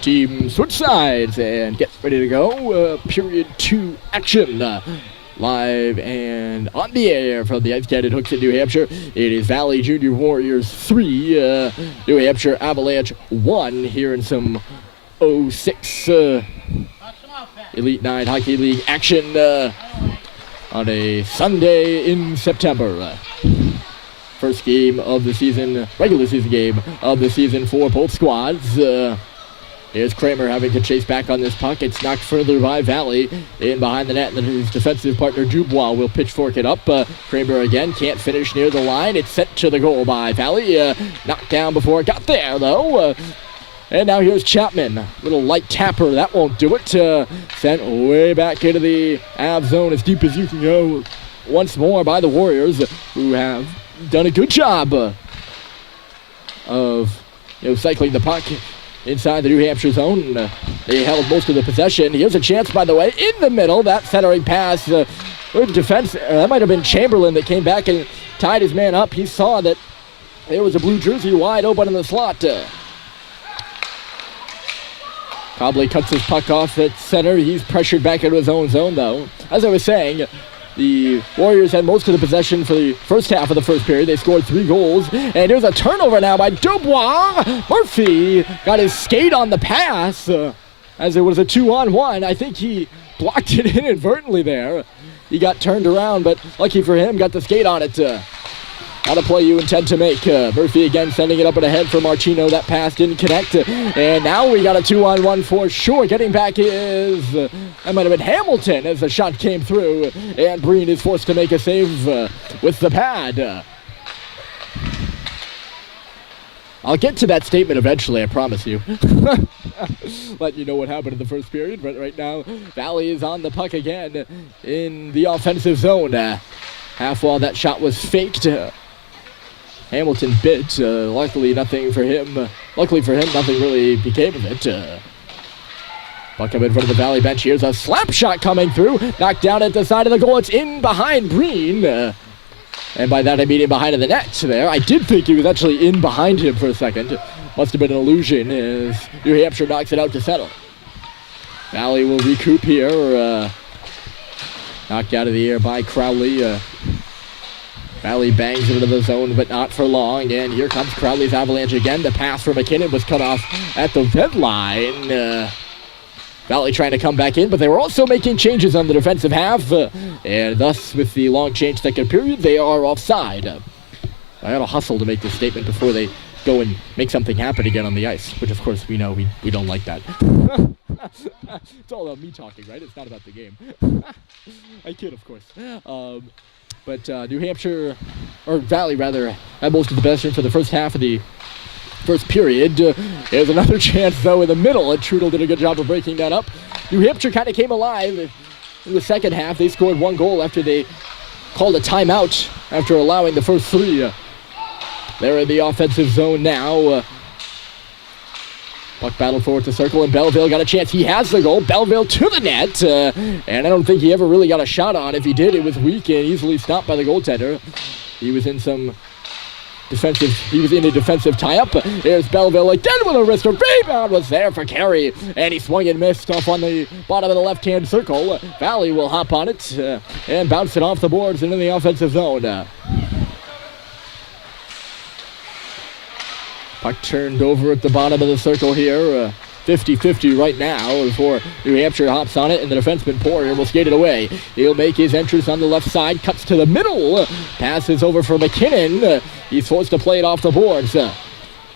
Team switch sides and get ready to go. Period 2 action. Live and on the air from the Ice Cannon Hooksett, New Hampshire. It is Valley Junior Warriors 3, New Hampshire Avalanche 1 here in some 06 Elite 9 Hockey League action on a Sunday in September. First game of the season, regular season game of the season for both squads. Here's Kramer having to chase back on this puck. It's knocked further by Valley in behind the net, and then his defensive partner Dubois will pitchfork it up. Kramer again can't finish near the line. It's sent to the goal by Valley. Knocked down before it got there, though. And now here's Chapman. Little light tapper. That won't do it. Sent way back into the Av zone as deep as you can go once more by the Warriors, who have done a good job of cycling the puck inside the New Hampshire zone. They held most of the possession. Here's a chance, by the way, in the middle. That centering pass. Good defense. That might have been Chamberlain that came back and tied his man up. He saw that there was a blue jersey wide open in the slot. Cobley cuts his puck off at center. He's pressured back into his own zone, though. As I was saying, the Warriors had most of the possession for the first half of the first period. They scored 3 goals. And here's a turnover now by Dubois. Murphy got his skate on the pass as it was a 2-on-1. I think he blocked it inadvertently there. He got turned around, but lucky for him, got the skate on it. Not a play you intend to make. Murphy again sending it up and ahead for Marchino. That pass didn't connect. And now we got a 2-on-1 for sure. Getting back is, that might have been Hamilton as the shot came through. And Breen is forced to make a save with the pad. I'll get to that statement eventually, I promise you. Let you know what happened in the first period. But right now, Valley is on the puck again in the offensive zone. Half wall, that shot was faked. Hamilton bit. Luckily, nothing for him. Luckily for him, nothing really became of it. Puck up in front of the Valley bench. Here's a slap shot coming through. Knocked down at the side of the goal. It's in behind Breen. And by that, I mean in behind the net there. I did think he was actually in behind him for a second. Must have been an illusion as New Hampshire knocks it out to settle. Valley will recoup here. Knocked out of the air by Crowley. Valley bangs into the zone, but not for long. And here comes Crowley's Avalanche again. The pass for McKinnon was cut off at the red line. Valley trying to come back in, but they were also making changes on the defensive half. And thus, with the long change second period, they are offside. I had to hustle to make this statement before they go and make something happen again on the ice, which, of course, we know we don't like that. It's all about me talking, right? It's not about the game. I kid, of course. But New Hampshire, or Valley rather, had most of the possession for the first half of the first period. There's another chance, though, in the middle, and Trudel did a good job of breaking that up. New Hampshire kind of came alive in the second half. They scored 1 goal after they called a timeout after allowing the first 3. They're in the offensive zone now. Puck battled forward to circle, and Belleville got a chance. He has the goal. Belleville to the net. And I don't think he ever really got a shot on. If he did, it was weak and easily stopped by the goaltender. He was in a defensive tie-up. There's Belleville again with a wrist. A rebound was there for Carey. And he swung and missed off on the bottom of the left-hand circle. Valley will hop on it and bounce it off the boards and in the offensive zone. Puck turned over at the bottom of the circle here. 50-50 right now before New Hampshire hops on it, and the defenseman Poirier will skate it away. He'll make his entrance on the left side, cuts to the middle, passes over for McKinnon. He's forced to play it off the boards.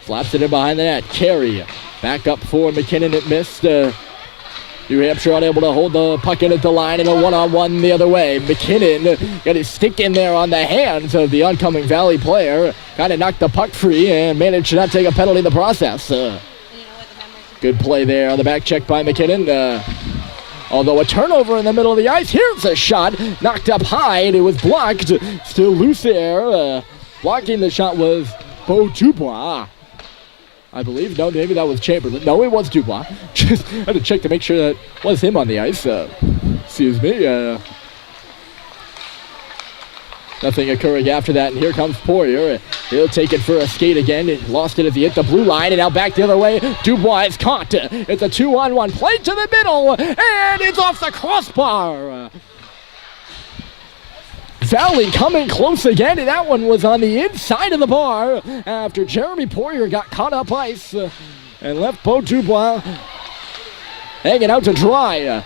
Slaps it in behind the net. Carey back up for McKinnon. It missed. New Hampshire unable to hold the puck in at the line, and a one-on-one the other way. McKinnon got his stick in there on the hands of the oncoming Valley player. Kind of knocked the puck free and managed to not take a penalty in the process. Good play there on the back check by McKinnon. Although a turnover in the middle of the ice. Here's a shot. Knocked up high, and it was blocked. Still loose there. Blocking the shot was Beau Dubois, I believe. No, maybe that was Chamberlain. No, it was Dubois. Just had to check to make sure that was him on the ice. Excuse me. Nothing occurring after that, and here comes Poirier. He'll take it for a skate again. Lost it as he hit the blue line, and now back the other way. Dubois is caught. It's a 2-on-1 play to the middle, and it's off the crossbar. Valley coming close again, and that one was on the inside of the bar after Jeremy Poirier got caught up ice and left Beau Dubois hanging out to dry.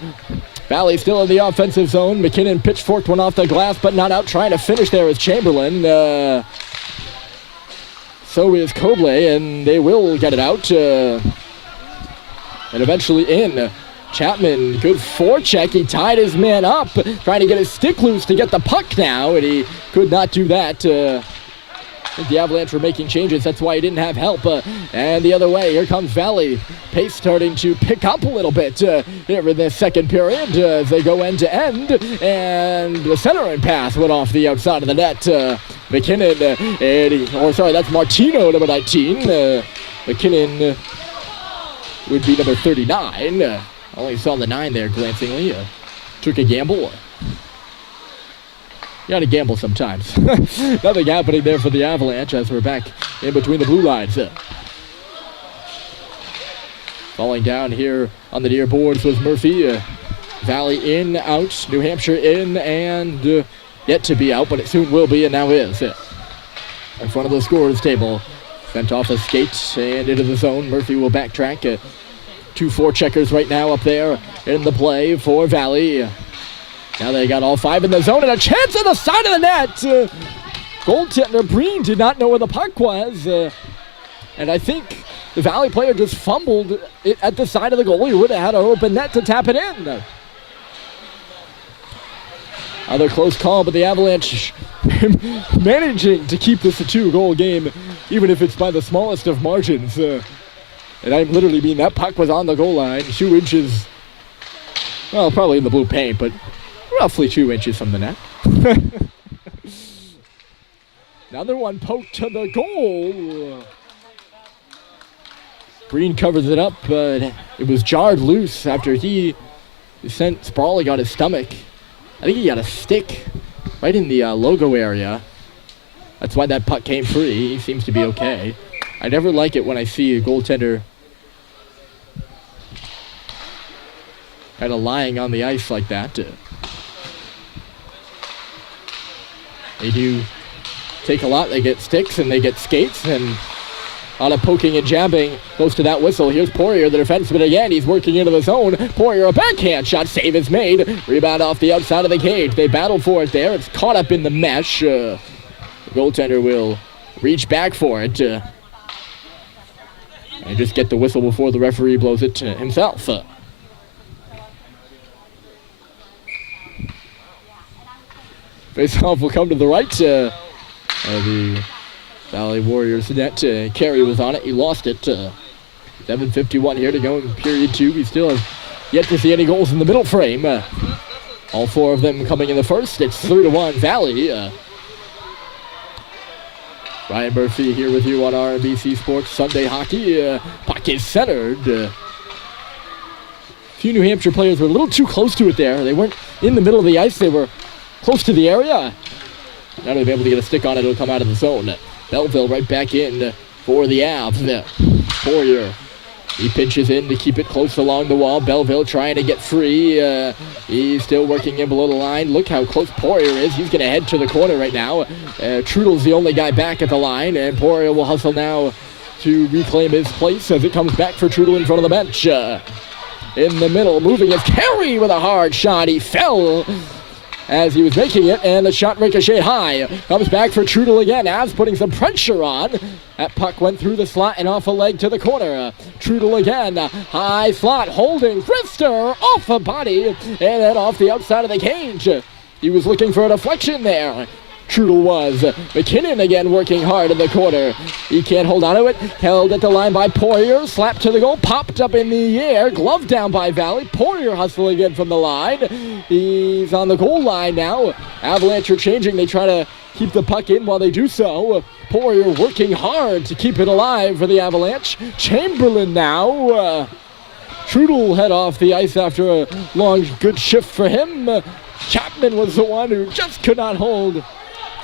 Valley still in the offensive zone. McKinnon pitchforked one off the glass, but not out. Trying to finish there is Chamberlain. So is Cobley, and they will get it out. And eventually in. Chapman, good forecheck. He tied his man up, trying to get his stick loose to get the puck now, and he could not do that. I think the Avalanche were making changes. That's why he didn't have help. And the other way, here comes Valley. Pace starting to pick up a little bit here in the second period as they go end to end. And the centering pass went off the outside of the net. McKinnon, that's Martino, number 19. McKinnon would be number 39. Only saw the 9 there glancingly. Took a gamble. You gotta gamble sometimes. Nothing happening there for the Avalanche as we're back in between the blue lines. Falling down here on the near boards was Murphy. Valley in, out. New Hampshire in, and yet to be out, but it soon will be, and now is. In front of the scorers table. Sent off a skate and into the zone. Murphy will backtrack. 2 forecheckers right now up there in the play for Valley. Now they got all 5 in the zone, and a chance on the side of the net. Goaltender Breen did not know where the puck was. And I think the Valley player just fumbled it at the side of the goal. He would have had an open net to tap it in. Another close call, but the Avalanche managing to keep this a 2-goal game, even if it's by the smallest of margins. And I literally mean that puck was on the goal line, 2 inches, well, probably in the blue paint, but roughly 2 inches from the net. Another one poked to the goal. Breen covers it up, but it was jarred loose after he sent sprawling on his stomach. I think he got a stick right in the logo area. That's why that puck came free. He seems to be okay. I never like it when I see a goaltender kind of lying on the ice like that. They do take a lot. They get sticks and they get skates, and a lot of poking and jabbing close to that whistle. Here's Poirier, the defenseman again. He's working into the zone. Poirier, a backhand shot. Save is made. Rebound off the outside of the cage. They battle for it there. It's caught up in the mesh. The goaltender will reach back for it. And just get the whistle before the referee blows it himself. Face-off will come to the right. The Valley Warriors net. Carey was on it. He lost it. 7:51 here to go in period 2. We still have yet to see any goals in the middle frame. All 4 of them coming in the first. It's 3-1 Valley. Ryan Murphy here with you on RMBC Sports Sunday Hockey. Puck is centered. A few New Hampshire players were a little too close to it there. They weren't in the middle of the ice. They were close to the area. Now they'll be able to get a stick on it. It'll come out of the zone. Belleville right back in for the Avs. Poirier. He pinches in to keep it close along the wall. Belleville trying to get free. He's still working in below the line. Look how close Poirier is. He's going to head to the corner right now. Trudle's the only guy back at the line, and Poirier will hustle now to reclaim his place as it comes back for Trudle in front of the bench. In the middle, moving is Carey with a hard shot. He fell as he was making it, and the shot ricocheted high. Comes back for Trudle again. Avs putting some pressure on. That puck went through the slot and off a leg to the corner. Trudle again. High slot, holding Krister off a body, and then off the outside of the cage. He was looking for a deflection there. Trudle was. McKinnon again working hard in the corner. He can't hold on to it. Held at the line by Poirier. Slapped to the goal. Popped up in the air. Glove down by Valley. Poirier hustling in from the line. He's on the goal line now. Avalanche are changing. They try to keep the puck in while they do so. Poirier working hard to keep it alive for the Avalanche. Chamberlain now. Trudle head off the ice after a long, good shift for him. Chapman was the one who just could not hold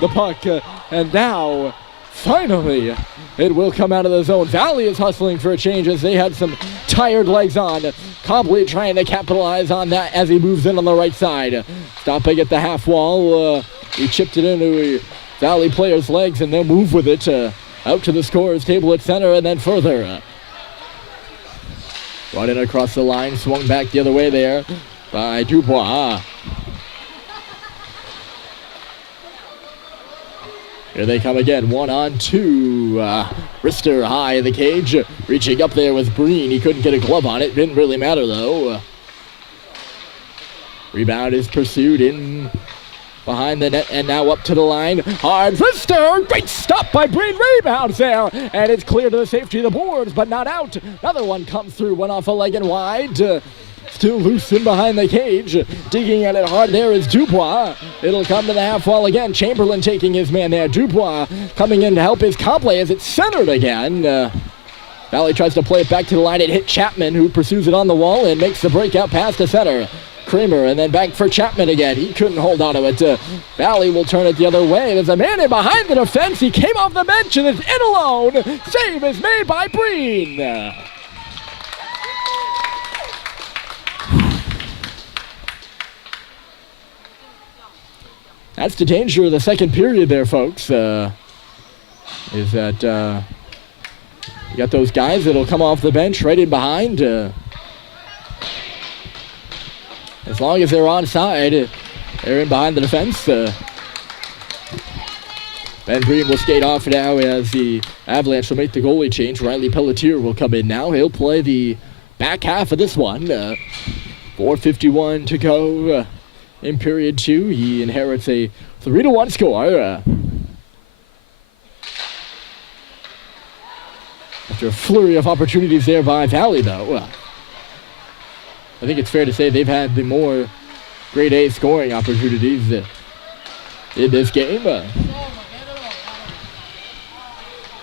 the puck. And now, finally, it will come out of the zone. Valley is hustling for a change as they had some tired legs on. Cobley trying to capitalize on that as he moves in on the right side. Stopping at the half wall. He chipped it into Valley player's legs and they'll move with it out to the scorer's table at center and then further. Brought in across the line, swung back the other way there by Dubois. Here they come again, 1-on-2. Rister high in the cage. Reaching up there was Breen. He couldn't get a glove on it. Didn't really matter though. Rebound is pursued in behind the net and now up to the line. Hard Rister. Great stop by Breen. Rebounds there. And it's clear to the safety of the boards, but not out. Another one comes through. Went off a leg and wide. Still loose in behind the cage. Digging at it hard there is Dubois. It'll come to the half wall again. Chamberlain taking his man there. Dubois coming in to help his Cobley as it's centered again. Valley tries to play it back to the line. It hit Chapman, who pursues it on the wall and makes the breakout pass to center. Kramer and then back for Chapman again. He couldn't hold on to it. Valley will turn it the other way. There's a man in behind the defense. He came off the bench and is in alone. Save is made by Breen. That's the danger of the second period there, folks, is that you got those guys that'll come off the bench right in behind. As long as they're onside, they're in behind the defense. Ben Breen will skate off now as the Avalanche will make the goalie change. Riley Pelletier will come in now. He'll play the back half of this one. 4:51 to go. In period 2, he inherits a 3-1 score. After a flurry of opportunities there by Valley, though. I think it's fair to say they've had the more grade A scoring opportunities in this game.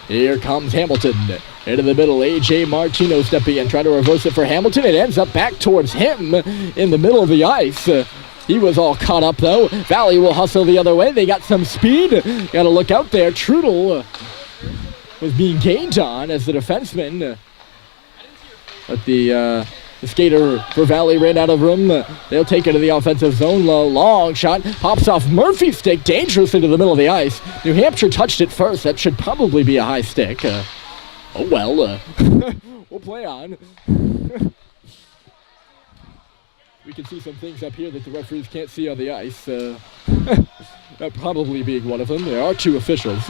Here comes Hamilton. Into the middle, A.J. Martino stepping in, trying to reverse it for Hamilton. It ends up back towards him in the middle of the ice. He was all caught up, though. Valley will hustle the other way. They got some speed. Got to look out there. Trudel was being gained on as the defenseman. But the skater for Valley ran out of room. They'll take it to the offensive zone. Long shot. Pops off Murphy's stick. Dangerous into the middle of the ice. New Hampshire touched it first. That should probably be a high stick. Oh, well. We'll play on. We can see some things up here that the referees can't see on the ice. That probably being one of them. There are 2 officials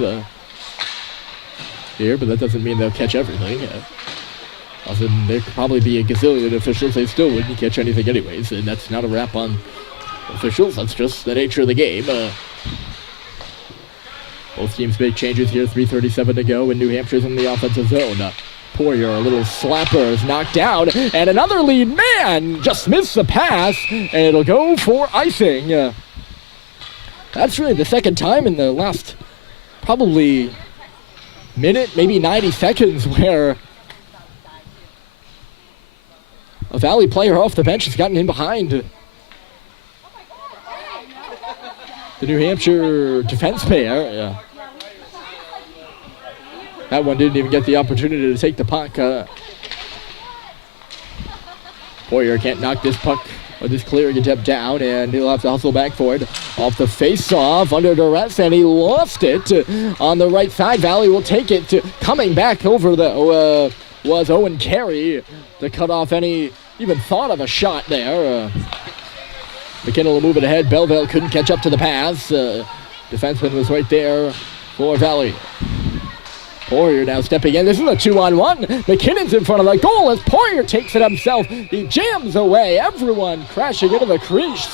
here, but that doesn't mean they'll catch everything. Other than there could probably be a gazillion officials, they still wouldn't catch anything anyways, and that's not a wrap on officials. That's just the nature of the game. Both teams make changes here. 3:37 to go, and New Hampshire's in the offensive zone. Poirier, a little slapper, is knocked down, and another lead man just missed the pass, and it'll go for icing. That's really the second time in the last probably minute, maybe 90 seconds, where a Valley player off the bench has gotten in behind the New Hampshire defense pair. That one didn't even get the opportunity to take the puck. Poirier can't knock this puck or this clearing attempt down, and he'll have to hustle back for it. Off the face-off, under duress, and he lost it on the right side. Valley will take it. Coming back over the was Owen Carey to cut off any even thought of a shot there. McKinnon will move it ahead. Belleville couldn't catch up to the pass. Defenseman was right there for Valley. Poirier now stepping in. This is a 2-on-1. McKinnon's in front of the goal as Poirier takes it himself. He jams away. Everyone crashing into the crease.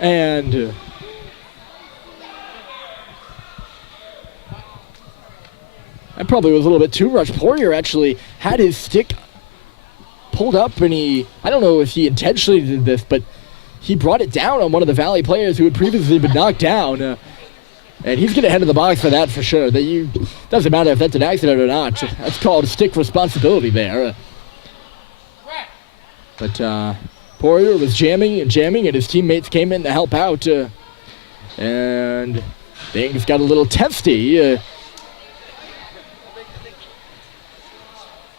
And that probably was a little bit too rushed. Poirier actually had his stick pulled up, and I don't know if he intentionally did this, but he brought it down on one of the Valley players who had previously been knocked down. And he's going to head in the box for that for sure. Doesn't matter if that's an accident or not. That's called stick responsibility there. But Poirier was jamming, and his teammates came in to help out. And things got a little testy.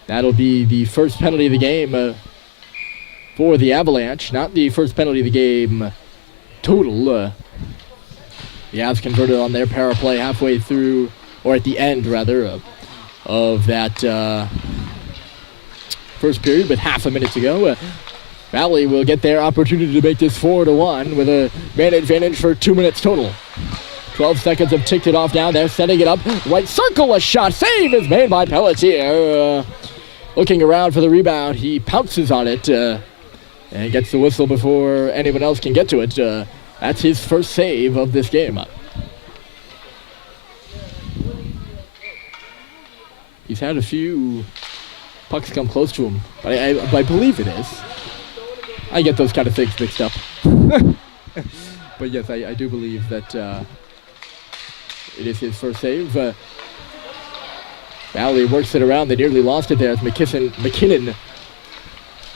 That'll be the first penalty of the game for the Avalanche. Not the first penalty of the game total. The Avs converted on their power play halfway through, or at the end, rather, of that first period, with half a minute to go. Valley will get their opportunity to make this 4-1 with a man advantage for 2 minutes total. 12 seconds have ticked it off now. They're setting it up. Right circle, a shot. Save is made by Pelletier. Looking around for the rebound, he pounces on it and gets the whistle before anyone else can get to it. That's his first save of this game. He's had a few pucks come close to him, but I believe it is. I get those kind of things mixed up. But yes, I do believe that it is his first save. Valley works it around. They nearly lost it there as McKinnon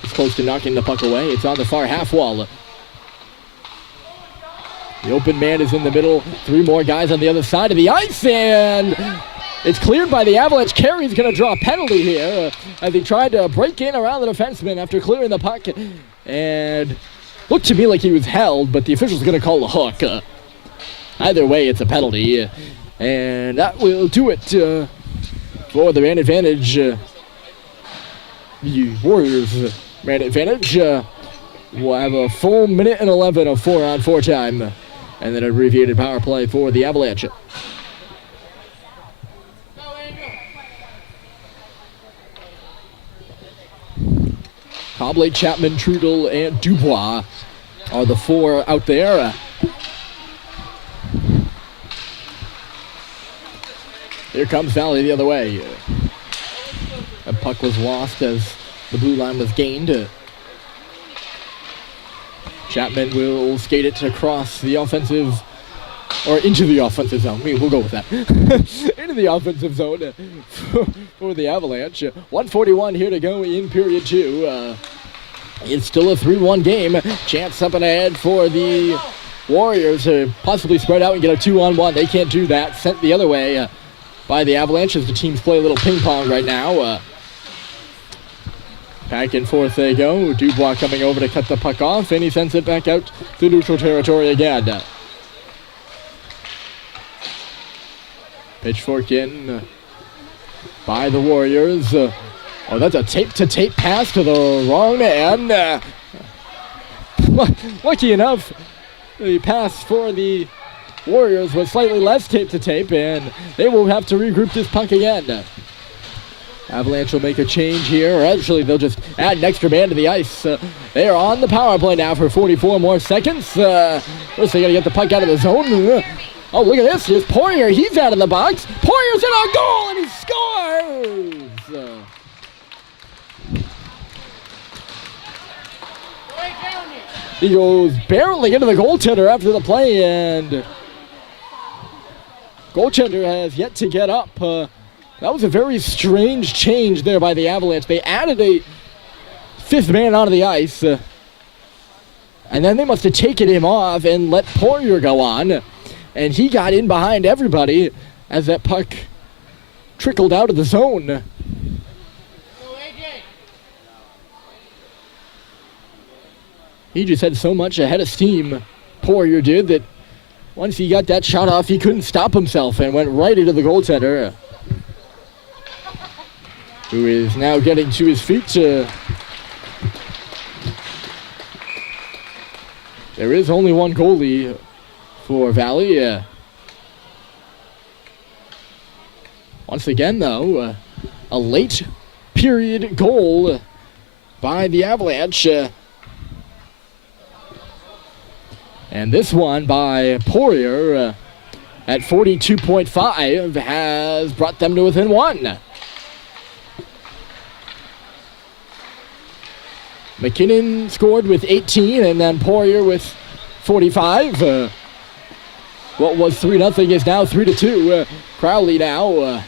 is close to knocking the puck away. It's on the far half wall. The open man is in the middle. 3 more guys on the other side of the ice, and it's cleared by the Avalanche. Carey's going to draw a penalty here as he tried to break in around the defenseman after clearing the puck. And looked to me like he was held, but the official's going to call a hook. Either way, it's a penalty. And that will do it for the man advantage. The Warriors man advantage will have a full minute and 11 of 4-on-4 time. And then an abbreviated power play for the Avalanche. Cobley, Chapman, Trudel, and Dubois are the 4 out there. Here comes Valley the other way. A puck was lost as the blue line was gained. Chapman will skate it across the offensive, or into the offensive zone. We'll go with that. Into the offensive zone for the Avalanche. 1:41 here to go in period 2. It's still a 3-1 game. Chance up and ahead for the Warriors to possibly spread out and get a 2-on-1. They can't do that. Sent the other way by the Avalanche as the teams play a little ping pong right now. Back and forth they go. Dubois coming over to cut the puck off, and he sends it back out to neutral territory again. Pitchfork in by the Warriors. Oh, that's a tape-to-tape pass to the wrong man. Lucky enough, the pass for the Warriors was slightly less tape-to-tape, and they will have to regroup this puck again. Avalanche will make a change here, or actually they'll just add an extra man to the ice. They are on the power play now for 44 more seconds. First they got to get the puck out of the zone. Oh, look at this. Here's Poirier. He's out of the box. Poirier's in a goal, and he scores! He goes barely into the goaltender after the play, and goaltender has yet to get up. That was a very strange change there by the Avalanche. They added a 5th man onto the ice, and then they must have taken him off and let Poirier go on, and he got in behind everybody as that puck trickled out of the zone. He just had so much ahead of steam, Poirier did, that once he got that shot off, he couldn't stop himself and went right into the goaltender, who is now getting to his feet. There is only one goalie for Valley. Once again, though, a late period goal by the Avalanche. And this one by Poirier at 42.5 has brought them to within 1. McKinnon scored with 18, and then Poirier with 45. What was 3-0 is now 3-2. Crowley now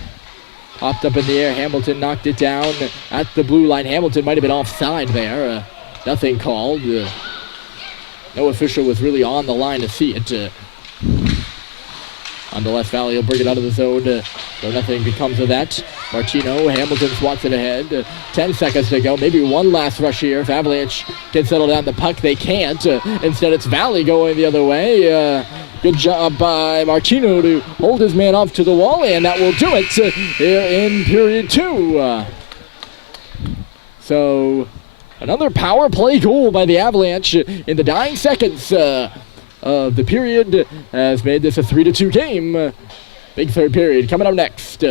popped up in the air. Hamilton knocked it down at the blue line. Hamilton might have been offside there. Nothing called. No official was really on the line to see it. Nonetheless, Valley will bring it out of the zone, though nothing becomes of that. Martino, Hamilton swats it ahead. 10 seconds to go. Maybe one last rush here. If Avalanche can settle down the puck, they can't. Instead, it's Valley going the other way. Good job by Martino to hold his man off to the wall, and that will do it here in period 2. So, another power play goal by the Avalanche in the dying seconds of the period has made this a 3-2 game. Big third period coming up next.